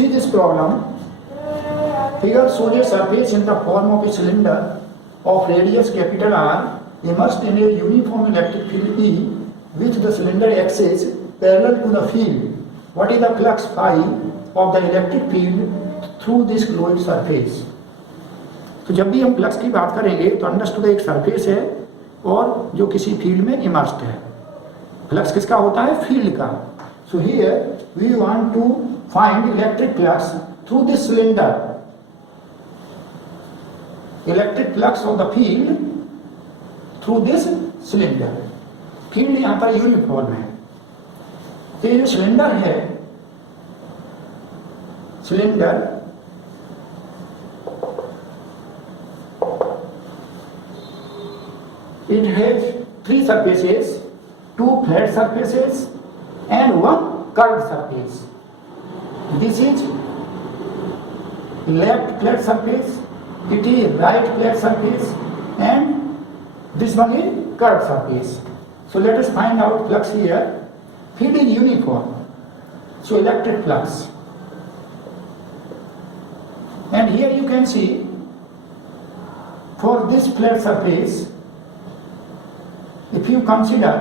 See this problem. Figure shows a surface in the form of a cylinder of radius capital R immersed in a uniform electric field E with the cylinder axis parallel to the field. What is the flux phi of the electric field through this closed surface? तो जब भी हम flux की बात करेंगे तो understood एक surface है और जो किसी फील्ड में इमर्स्ड है. फ्लक्स किसका होता है? फील्ड का. So here we want to find electric flux through this cylinder. Electric flux of the field through this cylinder. Field यहां पर यूनिफॉर्म है. तो ये जो सिलेंडर है, cylinder it has three surfaces, two flat surfaces and one curved surface. This is left flat surface, it is right flat surface and this one is curved surface. So let us find out flux here. Field is uniform, so electric flux. And here you can see for this flat surface, if you consider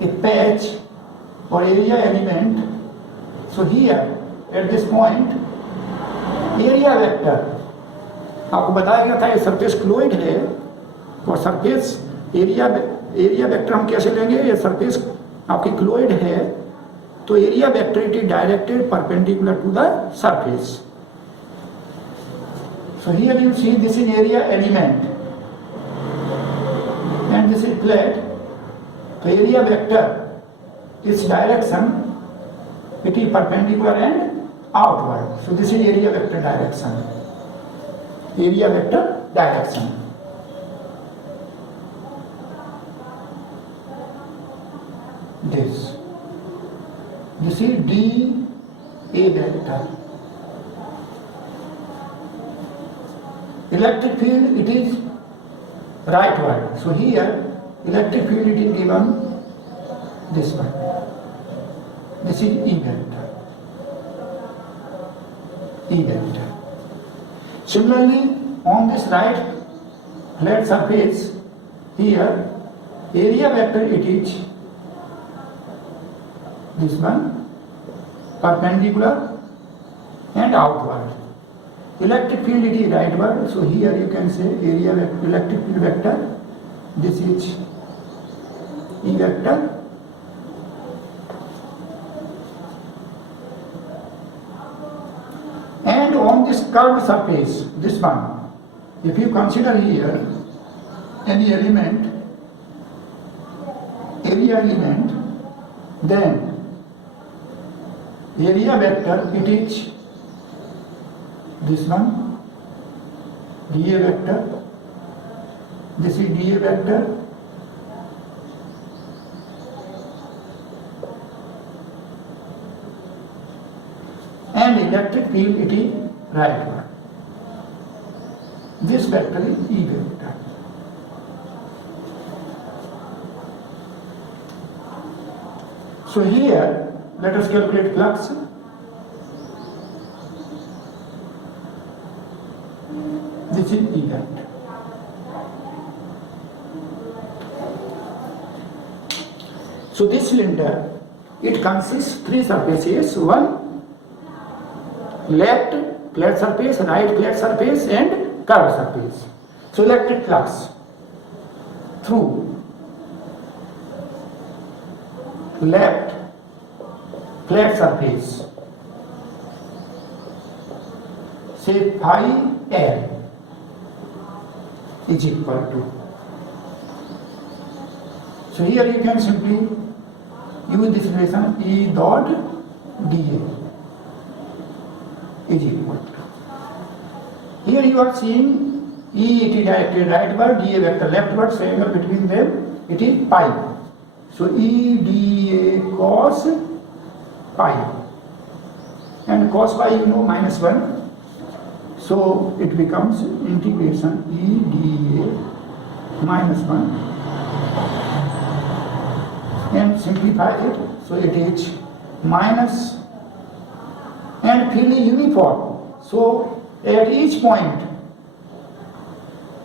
a patch or area element, so here at this point area vector, आपको बताया गया था ये surface colloid है और surface area vector हम कैसे लेंगे? ये सरफेस आपकी क्लोइड है तो area vector it is directed perpendicular to the surface. So here you see this is area element and this is flat. The area vector, its direction, it is perpendicular and outward. So this is area vector direction. Area vector direction. This is dA vector. Electric field, it is rightward. So here electric field it is given this one. This is E vector. E vector. Similarly, on this right flat surface here area vector it is this one, perpendicular and outward. Electric field it is rightward, so here you can say area vector, electric field vector, this is E vector. And on this curved surface, this one, if you consider here any element, area element, then area vector it is this one, dA vector, this is dA vector, and electric field it is rightward. This vector is E vector. So here let us calculate flux. This is E vector. So this cylinder, it consists three surfaces, one left flat surface, right flat surface and curved surface. So electric flux through left flat surface, say phi L is equal to. So here you can simply use this relation E dot dA is equal to. Here you are seeing E it is directed rightward, dA vector leftward, so angle between them it is pi. So E dA cos pi, and cos pi you know -1. So it becomes integration E dA -1 and simplify it. So it is minus and field is uniform. So at each point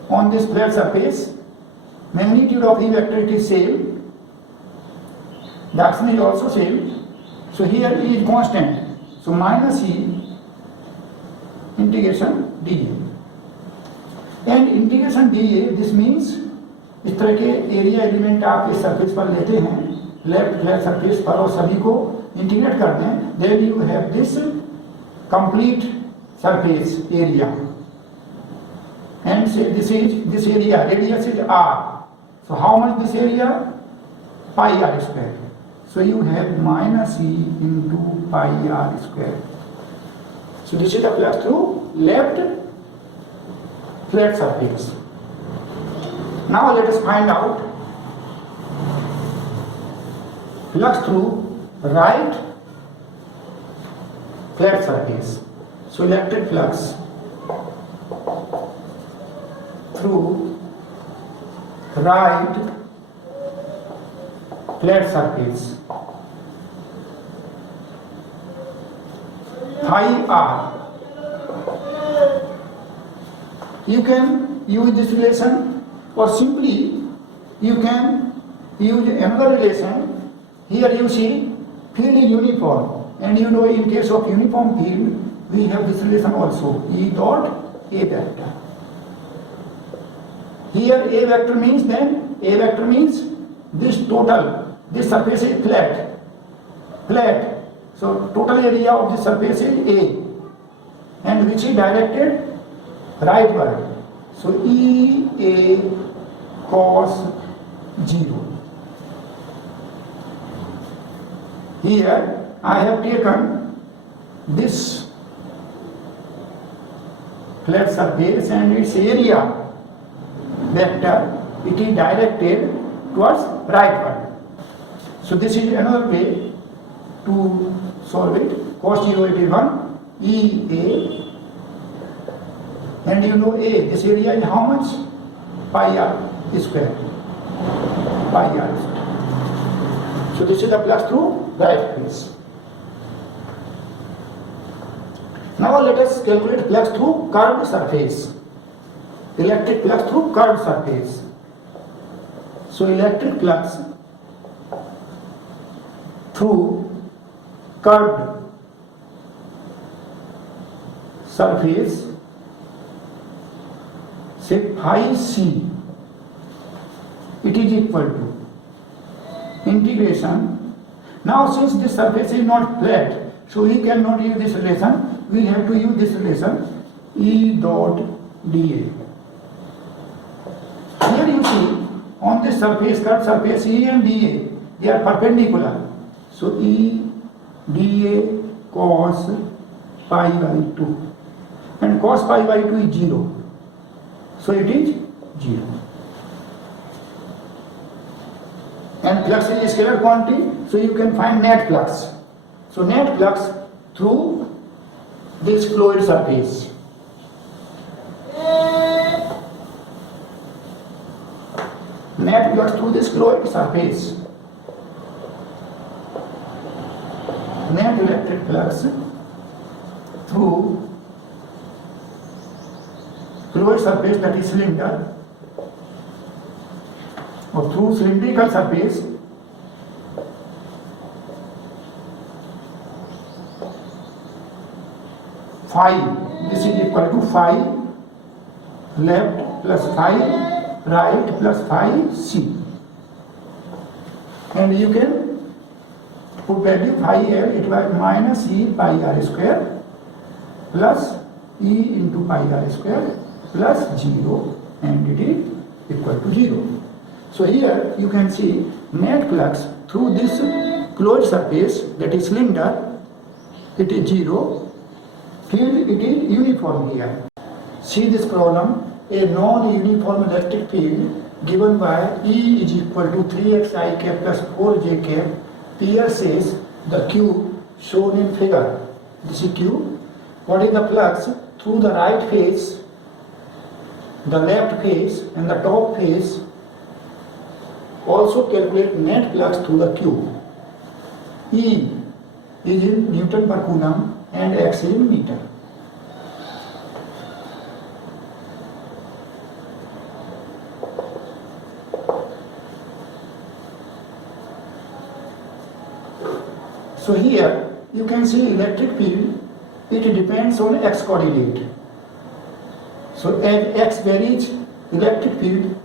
on this flat surface, magnitude of E vector it is same, direction is also same. So here E is constant. So minus E integration dA. And integration dA, this means इस तरह के area element आप इस surface पर लेते हैं, left flat surface पर, और सभी को इंटीग्रेट कर दें, then you have this complete surface area. And say this area, radius is r. So how much this area? Pi r square. So you have minus E into pi r square. So this is the flux through left flat surface. Now let us find out flux through right flat surface. So electric flux through right flat surface phi r. You can use this relation, or simply you can use another relation. Here you see field is uniform, and you know in case of uniform field we have this relation also, E dot A vector. Here A vector means, then A vector means this total, this surface is flat. So total area of the surface is A, and which is directed rightward. So E A cos 0. Here I have taken this flat surface and its area vector, it is directed towards rightward. So this is another way to solve it. Cos 0 it is 1, E A, and you know A, this area is how much? Pi r square. Pi r square. So this is the flux through right face. Now let us calculate flux through curved surface. Electric flux through curved surface. So electric flux through curved surface, say phi c, it is equal to integration. Now since this surface is not flat, so we cannot use this relation, we have to use this relation, E dot dA. Here you see on this surface, curved surface, E and dA, they are perpendicular. So E dA cos pi by 2, and cos pi by 2 is 0. So it is 0. And flux is a scalar quantity, so you can find net flux. So net flux through this fluid surface. Net flux through this fluid surface. Net electric flux through fluid surface, that is cylinder, or through cylindrical surface, phi, this is equal to phi left plus phi right plus phi c, and you can put value phi L, it was minus E pi r square plus E into pi r square plus 0, and it is equal to 0. So here you can see net flux through this closed surface, that is cylinder, it is 0. Field, it is uniform here. See this problem, a non-uniform electric field given by E is equal to 3xi cap plus 4j cap pierces the cube shown in figure. This is cube. What is the flux through the right face, the left face and the top face Also calculate net flux through the cube. E is in Newton per Coulomb and X is in meter. So here you can see electric field, it depends on X coordinate. So as X varies, electric field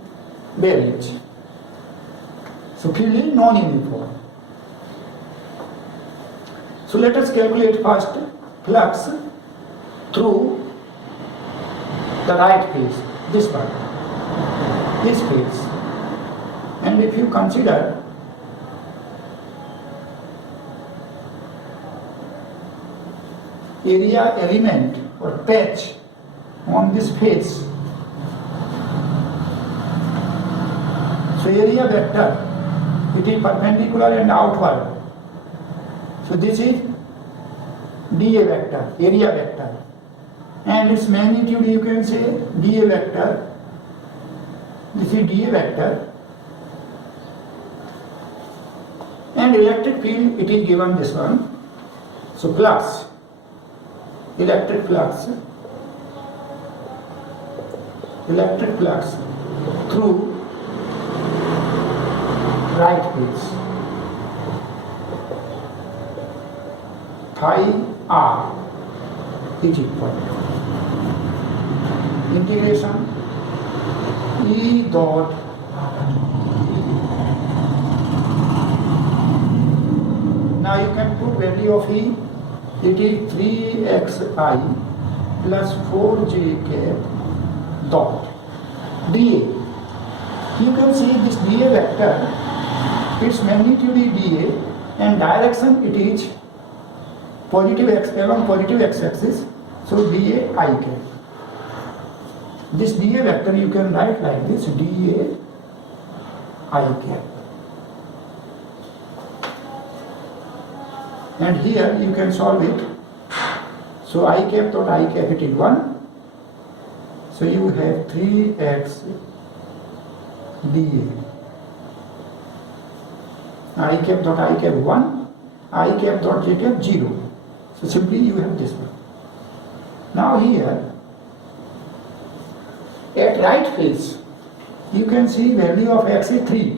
varies. So field is non-uniform. So let us calculate first flux through the right phase, this one, this phase. And if you consider area element or patch on this phase, so area vector, it is perpendicular and outward. So this is dA vector, area vector, and its magnitude you can say dA vector. This is dA vector, and electric field it is given this one. So flux, electric flux through right phase, phi r is equal to integration E dot now you can put value of E, it is 3xi plus 4j cap dot dA. You can see this dA vector, its magnitude is dA and direction it is positive x along positive x-axis, so dA I cap. This dA vector you can write like this, dA I cap. And here you can solve it. So I cap dot I cap it is 1. So you have 3x dA. I cap dot I cap 1, I cap dot j cap 0. So simply you have this one. Now here at right phase you can see value of x is 3.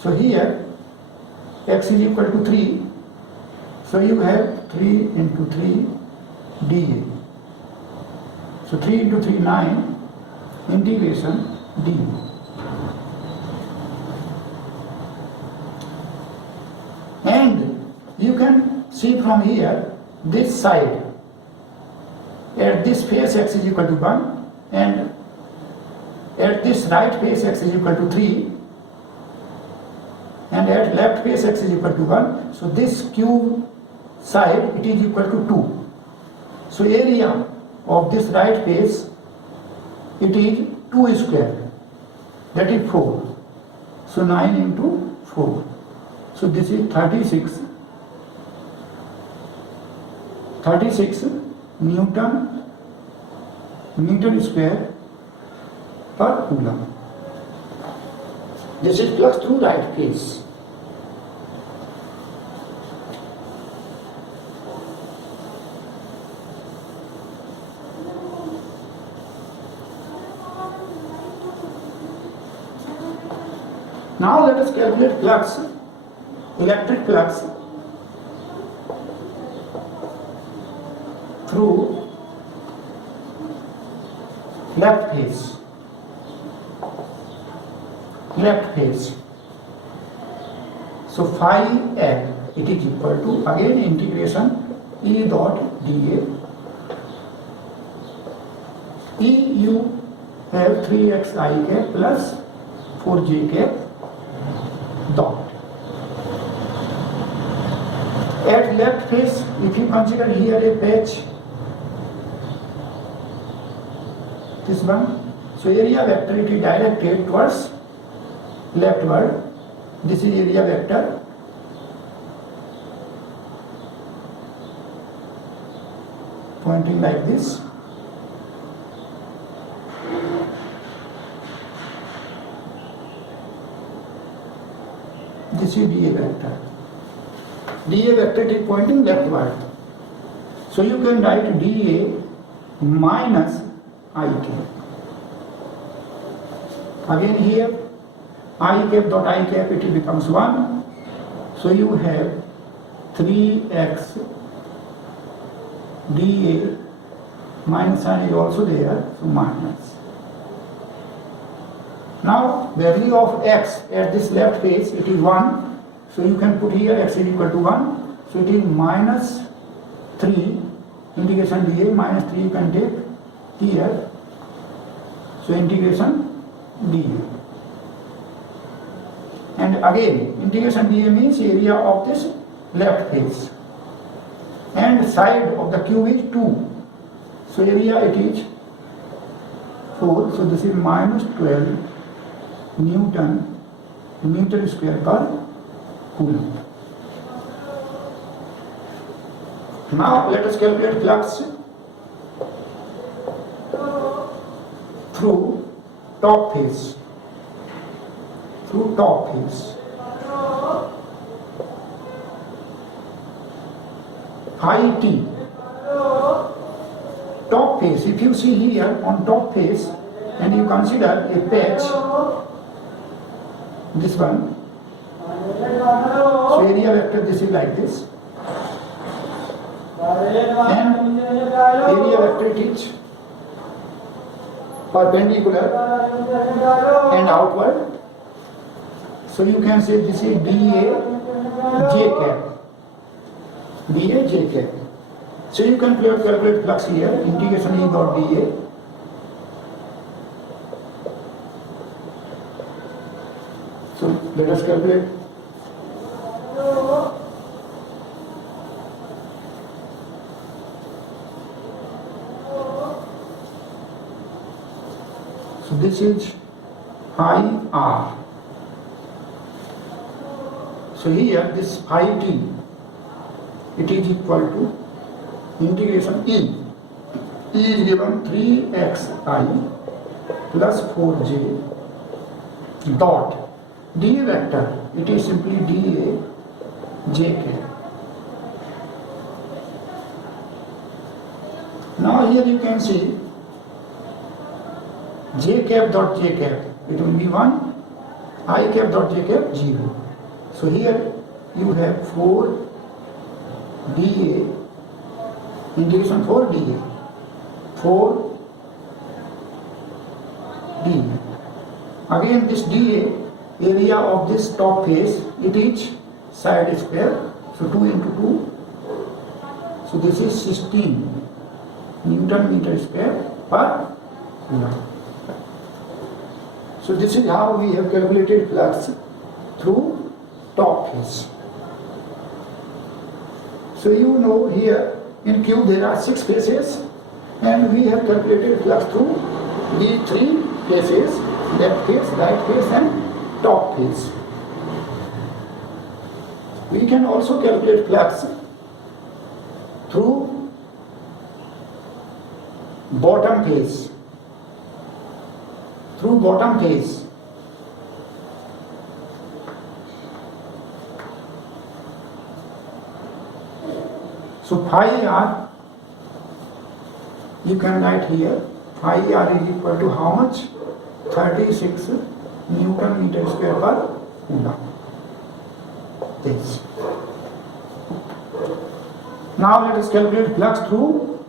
So here x is equal to 3. So you have 3 into 3 dA. So 3 into 3, 9, integration dA. And you can see from here, this side, at this face x is equal to 1, and at this right face x is equal to 3, and at left face x is equal to 1. So this cube side it is equal to 2. So area of this right face it is 2 square, that is 4. So 9 into 4. So this is 36 Newton meter square per Coulomb. This is flux through right phase. Now let us calculate flux, electric flux through left phase. So phi L it is equal to again integration E dot dA. E you have 3xi cap plus 4j cap dot. At left face, if you consider here a patch, this one, so area vector it is directed towards leftward. This is area vector. Pointing like this. is dA vector. dA vector is pointing leftward. So you can write dA minus I cap. Again here, I cap dot I cap, it becomes 1. So you have 3x dA, minus sign is also there, so minus. Now value of x at this left face, it is 1. So you can put here x is equal to 1. So it is minus 3, integration dA, minus 3 you can take here. So integration dA. And again, integration dA means area of this left face. And side of the cube is 2. So area it is 4. So this is minus 12 Newton square per coulomb. Now let us calculate flux through top face. Phi t. Top face, if you see here on top face and you consider a patch, this one, so area vector this is like this, and area vector it is perpendicular and outward, so you can say this is dA j cap. dA j cap. So you can calculate flux here, integration E dot dA. So let us calculate. So this is phi r. So here this phi t, it is equal to integration E. E is given 3xi plus 4j dot dA vector, it is simply dA j cap. Now here you can see j cap dot j cap, it will be 1, I cap dot j cap 0. So here you have 4 dA, integration 4 dA, 4 dA. Again this dA, area of this top face, it is side square, so 2 into 2, so this is 16 Newton meter square per coulomb. So this is how we have calculated flux through top face. So you know here in cube there are 6 faces, and we have calculated flux through these 3 faces, left face, right face and top face. We can also calculate flux through bottom face. Through bottom face. So phi r, you can write here, phi r is equal to how much? 36 Newton meter square per coulomb. This. Now let us calculate flux through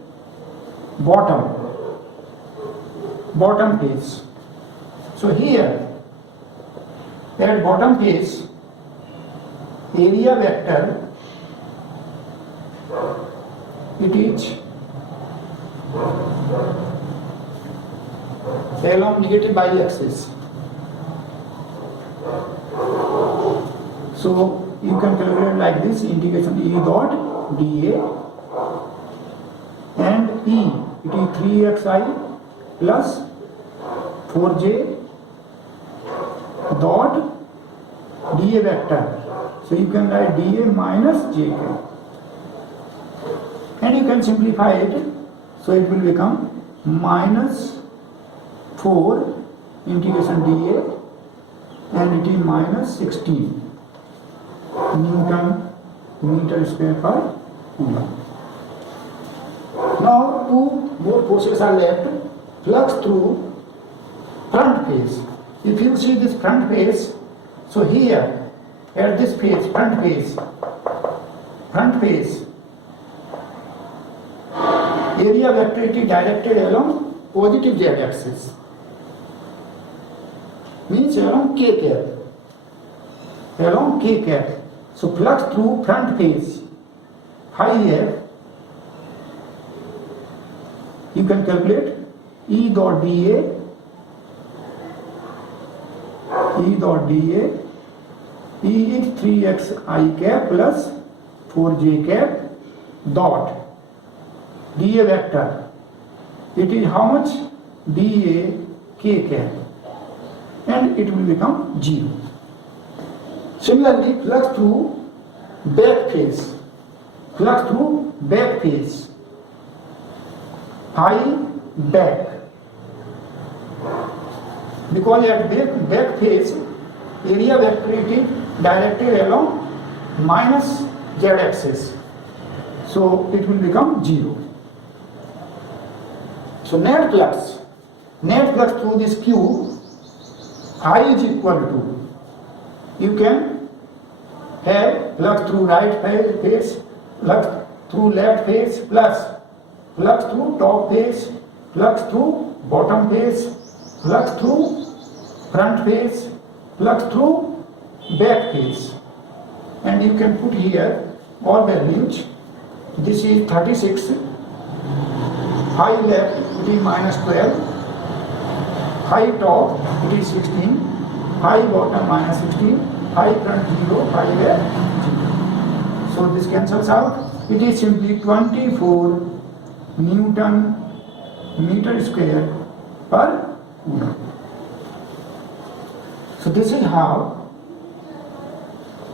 bottom face. So here at bottom face, area vector, it is elongated by axis. So you can calculate like this, integration E dot dA, and E, it is 3xi plus 4j dot dA vector. So you can write dA minus j cap. And you can simplify it, so it will become minus 4 integration dA, and it is minus 16. Newton meter square per coulomb. Now two more forces are left. Flux through front face. If you see this front face, so here at this face, front face, area vector is directed along positive z axis, means along k cap. So flux through front face, phi f, you can calculate E dot dA E is 3x I cap plus 4j cap dot dA vector. It is how much? dA k cap, and it will become 0. Similarly, flux through back face, phi back, because at back face area vector is directed along minus z axis, so it will become 0. So net flux through this cube, I is equal to, you can have flux through right face, flux through left face, plus flux through top face, flux through bottom face, flux through front face, flux through back face, and you can put here all values. This is 36, high left it is minus 12, high top it is 16, high bottom minus 16, high front 0, high back 0. So this cancels out. It is simply 24 Newton meter square per coulomb. So this is how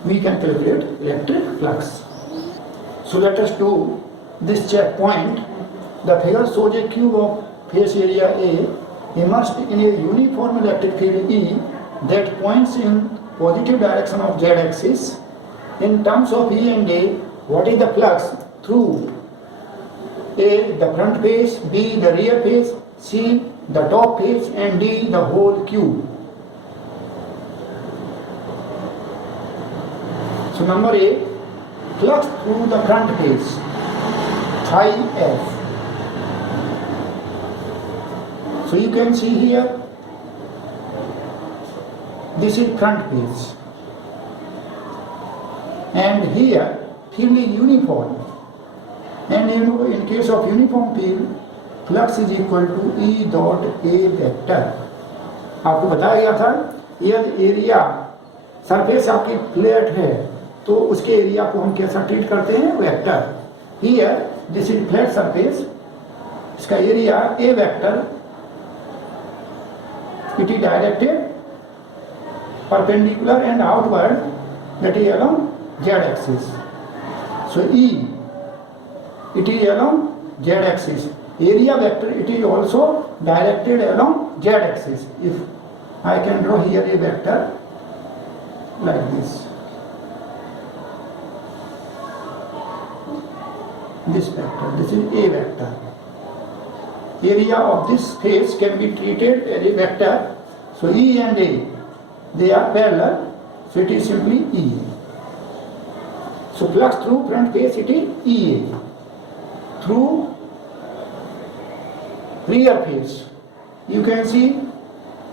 we can calculate electric flux. So let us do this checkpoint. The figure shows a cube of face area A immersed in a uniform electric field E that points in positive direction of z axis. In terms of E and A, what is the flux through A, the front face, B, the rear face, C, the top face, and D, the whole cube. So number A, flux through the front face, phi f. So you can see here, this is front face, and here field is uniform, and you know, in case of uniform field, flux is equal to E dot A vector. आपको बताया गया था, यदि area surface आपकी flat है तो उसके area को हम कैसा ट्रीट करते हैं? Vector. Here this is flat surface, इसका area A vector, it is directed perpendicular and outward, that is along z axis. So E, it is along z axis. Area vector, it is also directed along z axis. If I can draw here a vector like this, this vector, this is a vector. Area of this face can be treated as a vector. So E and A, they are parallel, so it is simply E. So flux through front face, it is EA. Through rear face, you can see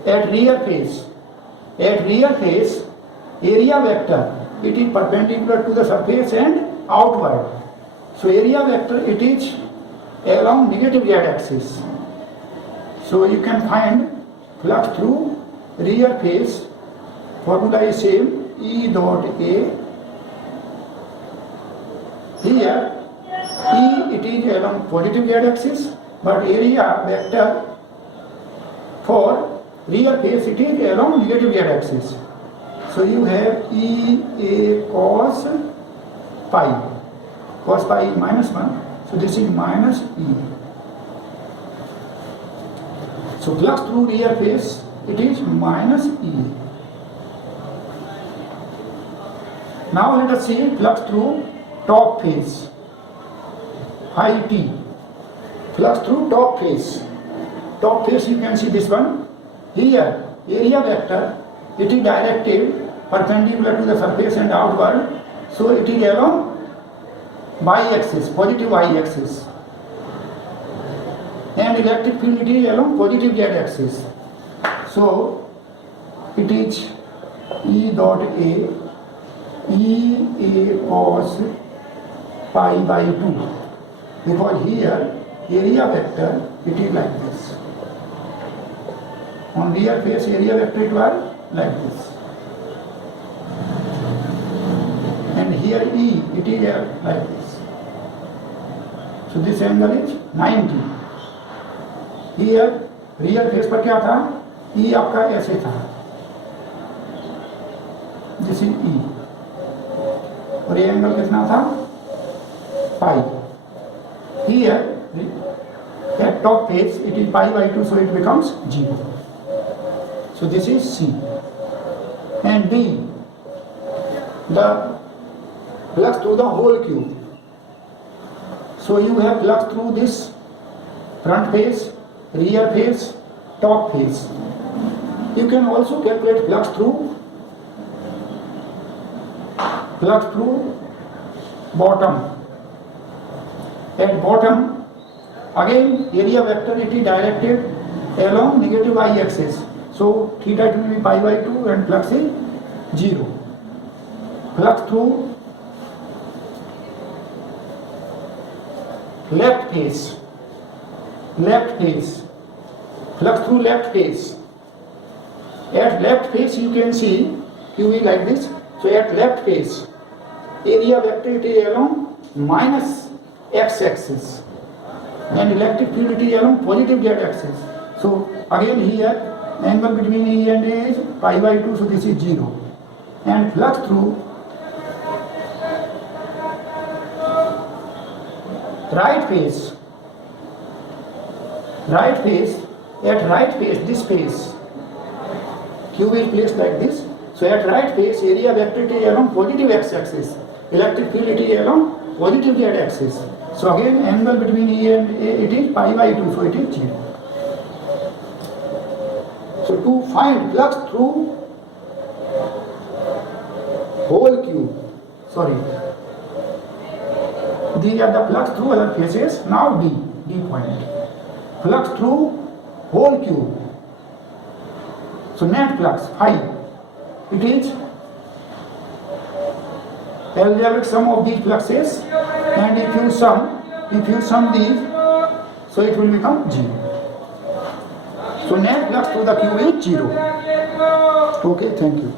at rear face, area vector, it is perpendicular to the surface and outward. So area vector, it is along negative z axis. So you can find flux through rear face, formula is same, E dot A. Here E, it is along positive z axis, but area vector for rear face, it is along negative z axis. So you have E A cos pi. Cos pi is minus 1, so this is minus E. So flux through rear face, it is minus E. Now let us see flux through top face, phi t. Flux through top face. Top face, you can see this one. Here, area vector, it is directed perpendicular to the surface and outward. So it is along y-axis, positive y-axis. And electric field, it is along positive z-axis. So it is E dot A, E A cos pi by 2. Because here, area vector, it is like this. On rear face, area vector, it was like this. And here E, it is like this. So this angle is 90. Here, rear face पर क्या था? E आपका ऐसे था. This is E. और ये angle कितना था? Pi. Here, at top face, it is pi by 2, so it becomes 0. So this is C. And D, the flux through the whole cube. So you have flux through this front face, rear face, top face. You can also calculate flux through bottom. At bottom, again area vector, it is directed along negative y-axis. So theta it will be pi by 2 and flux is 0. Flux through left face. Flux through left face. At left face, you can see QE like this. So at left face, area vector, it is along minus x-axis. And electric field, it is along positive z-axis. So again here, angle between E and A is pi by 2, so this is 0. And flux through right face, at right face, this face, Q is placed like this. So at right face, area vector, it is along positive x-axis, electric field, it is along positive z-axis. So again, angle between E and A, it is pi by 2, so it is 0. So to find flux through whole cube, these are the flux through other faces. Now D point. Flux through whole cube. So net flux, phi, it is algebraic sum of these fluxes, and if you sum these, so it will become 0. So net flux through the cube is 0. Okay, thank you.